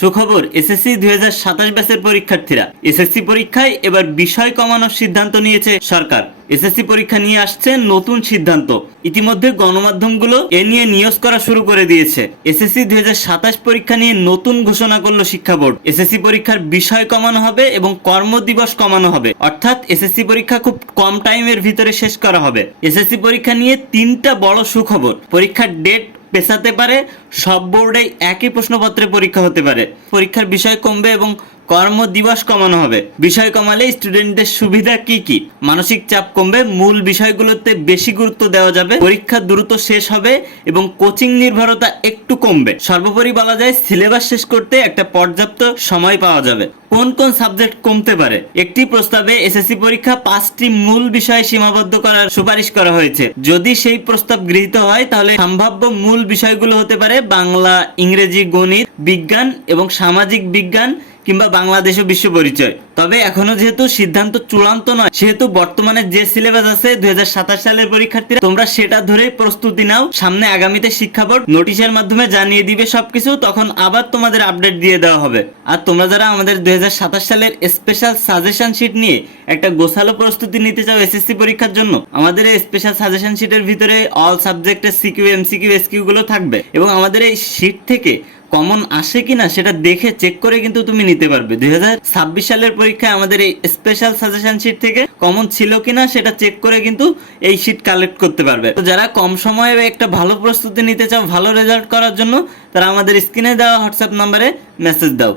সুখবর এসএসসি 2027 ব্যাচের পরীক্ষার্থীরা, এসএসসি পরীক্ষায় এবার বিষয় কমানোর সিদ্ধান্ত নিয়েছে সরকার। এসএসসি পরীক্ষা নিয়ে আসছে নতুন সিদ্ধান্ত। ইতিমধ্যে গণমাধ্যমগুলো এ নিয়ে নিউজ করা শুরু করে দিয়েছে। এসএসসি 2027 পরীক্ষা নিয়ে নতুন ঘোষণা করলো শিক্ষা বোর্ড। এসএসসি পরীক্ষার বিষয় কমানো হবে এবং কর্মদিবস কমানো হবে, অর্থাৎ এসএসসি পরীক্ষা খুব কম টাইমের ভিতরে শেষ করা হবে। এসএসসি পরীক্ষা নিয়ে তিনটা বড় সুখবর। পরীক্ষার ডেট পেছাতে পারে, সব বোর্ডে একই প্রশ্নপত্রে পরীক্ষা হতে পারে, পরীক্ষার বিষয় কমবে এবং কর্মদিবস কমানো হবে। বিষয় কমালে স্টুডেন্টদের সুবিধা কি কি? মানসিক চাপ কমবে, মূল বিষয়গুলোতে বেশি গুরুত্ব দেওয়া যাবে, পরীক্ষা দ্রুত শেষ হবে এবং কোচিং নির্ভরতা একটু কমবে। সর্বোপরি বলা যায় সিলেবাস শেষ করতে একটা পর্যাপ্ত সময় পাওয়া যাবে। কোন কোন সাবজেক্ট কমতে পারে? একটি প্রস্তাবে এসএসসি পরীক্ষা 5টি মূল বিষয়ে সীমাবদ্ধ করার সুপারিশ করা হয়েছে। যদি সেই প্রস্তাব গৃহীত হয় তাহলে সম্ভাব্য মূল বিষয়গুলো হতে পারে বাংলা, ইংরেজি, গণিত, বিজ্ঞান এবং সামাজিক বিজ্ঞান কিংবা বাংলাদেশ ও বিশ্ব পরিচয়। তবে এখনো যেহেতু সিদ্ধান্ত চূড়ান্ত নয়, সেহেতু বর্তমানে যে সিলেবাস আছে 2027 সালের পরীক্ষার্থীরা, তোমরা সেটা ধরে প্রস্তুতি নাও। সামনে আগামীতে শিক্ষা বোর্ড নোটিশের মাধ্যমে জানিয়ে দিবে সবকিছু, তখন আবার তোমাদের আপডেট দিয়ে দেওয়া হবে। আর তোমরা যারা আমাদের 2027 সালের স্পেশাল সাজেশন শিট নিয়ে একটা গোছালো প্রস্তুতি নিতে চাও এসএসসি পরীক্ষার জন্য, আমাদের এই স্পেশাল সাজেশন শিটের ভিতরে অল সাবজেক্টের সিকিউ, এমসিকিউ, এসকিউ গুলো থাকবে এবং আমাদের এই শিট থেকে কমন আসে কিনা সেটা দেখে চেক করে কিন্তু তুমি নিতে পারবে। 2026 সালের পরীক্ষায় আমাদের এই স্পেশাল সাজেশন শিট থেকে কমন ছিল কিনা সেটা চেক করে কিন্তু এই শিট কালেক্ট করতে পারবে। তো যারা কম সময়ে একটা ভালো প্রস্তুতি নিতে চাও ভালো রেজাল্ট করার জন্য, তারা আমাদের স্ক্রিনে দেওয়া হোয়াটসঅ্যাপ নাম্বারে মেসেজ দাও।